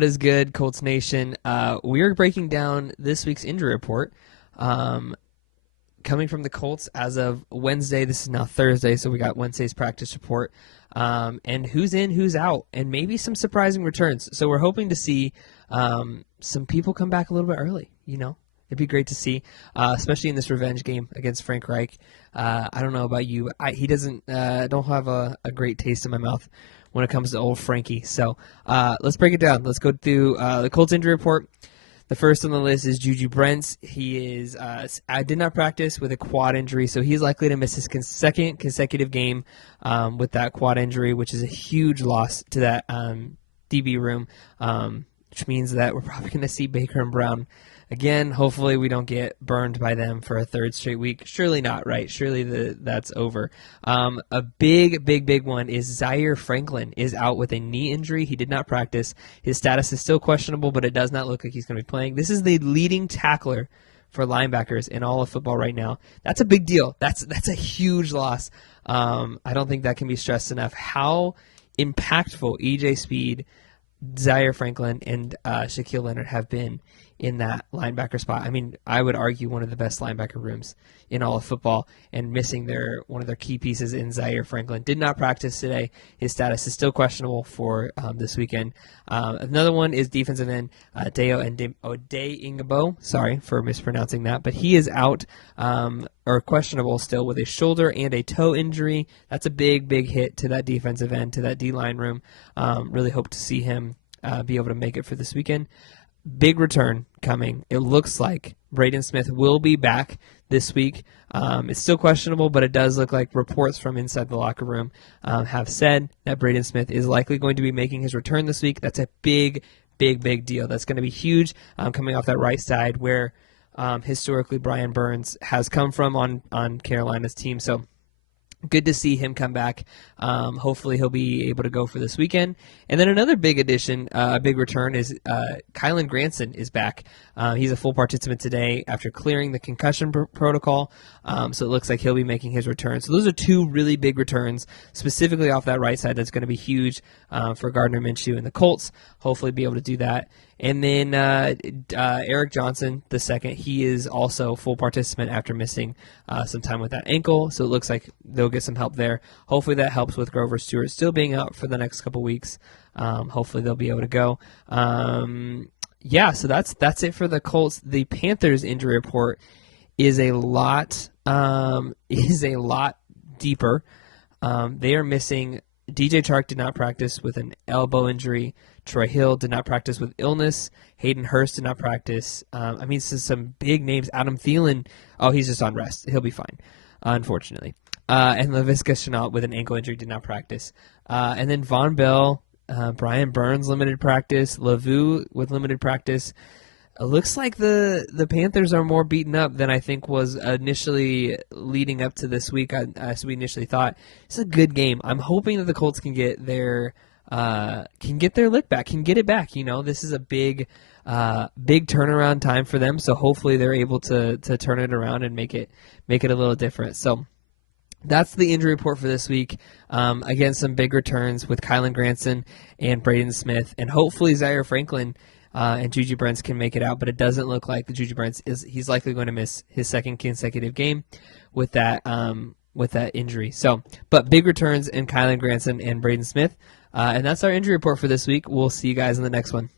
What is good, Colts Nation? We are breaking down this week's injury report. Coming from the Colts as of Wednesday. This is now Thursday, so we got Wednesday's practice report. And who's in, who's out, and maybe some surprising returns. So we're hoping to see some people come back a little bit early, It'd be great to see, especially in this revenge game against Frank Reich. I don't know about you. He doesn't don't have a great taste in my mouth when it comes to old Frankie. So let's break it down. Let's go through the Colts injury report. The first on the list is Juju Brents. He is did not practice with a quad injury, so he's likely to miss his second consecutive game with that quad injury, which is a huge loss to that DB room, which means that we're probably going to see Baker and Brown again. Hopefully we don't get burned by them for a third straight week. Surely not, right? Surely that's over. A big one is Zaire Franklin is out with a knee injury. He did not practice. His status is still questionable, but it does not look like he's going to be playing. This is the leading tackler for linebackers in all of football right now. That's a big deal. That's a huge loss. I don't think that can be stressed enough. How impactful EJ Speed, Zaire Franklin, and Shaquille Leonard have been in that linebacker spot. I mean, I would argue one of the best linebacker rooms in all of football, and missing one of their key pieces in Zaire Franklin. Did not practice today. His status is still questionable for this weekend. Another one is defensive end Deo and Ingabo. Sorry for mispronouncing that, but he is out or questionable still with a shoulder and a toe injury. That's a big hit to that defensive end, to that D-line room. Really hope to see him be able to make it for this weekend. Big return coming. It looks like Braden Smith will be back this week. It's still questionable, but it does look like reports from inside the locker room have said that Braden Smith is likely going to be making his return this week. That's a big deal. That's going to be huge coming off that right side where historically Brian Burns has come from on Carolina's team. So good to see him come back. Hopefully he'll be able to go for this weekend. And then another big addition, big return is Kylan Granson is back. He's a full participant today after clearing the concussion protocol. So it looks like he'll be making his return. So those are two really big returns, specifically off that right side. That's going to be huge for Gardner Minshew and the Colts. Hopefully be able to do that. And then Eric Johnson, the second, he is also full participant after missing some time with that ankle. So it looks like they'll get some help there. Hopefully that helps with Grover Stewart still being out for the next couple weeks. Hopefully they'll be able to go. So that's it for the Colts. The Panthers injury report is a lot deeper. They are missing. DJ Chark did not practice with an elbow injury. Troy Hill did not practice with illness. Hayden Hurst did not practice. This is some big names. Adam Thielen, he's just on rest. He'll be fine, unfortunately. And Laviska Shenault with an ankle injury did not practice. And then Von Bell, Brian Burns, limited practice. Lavu with limited practice. It looks like the Panthers are more beaten up than I think was initially leading up to this week, as we initially thought. It's a good game. I'm hoping that the Colts can get their lick back, can get it back. This is a big turnaround time for them. So hopefully they're able to turn it around and make it a little different. So that's the injury report for this week. Again, some big returns with Kylan Granson and Braden Smith, and hopefully Zaire Franklin and Juju Brents can make it out, but it doesn't look like the Juju Brents he's likely going to miss his second consecutive game with that injury. So, but big returns in Kylan Granson and Braden Smith, and that's our injury report for this week. We'll see you guys in the next one.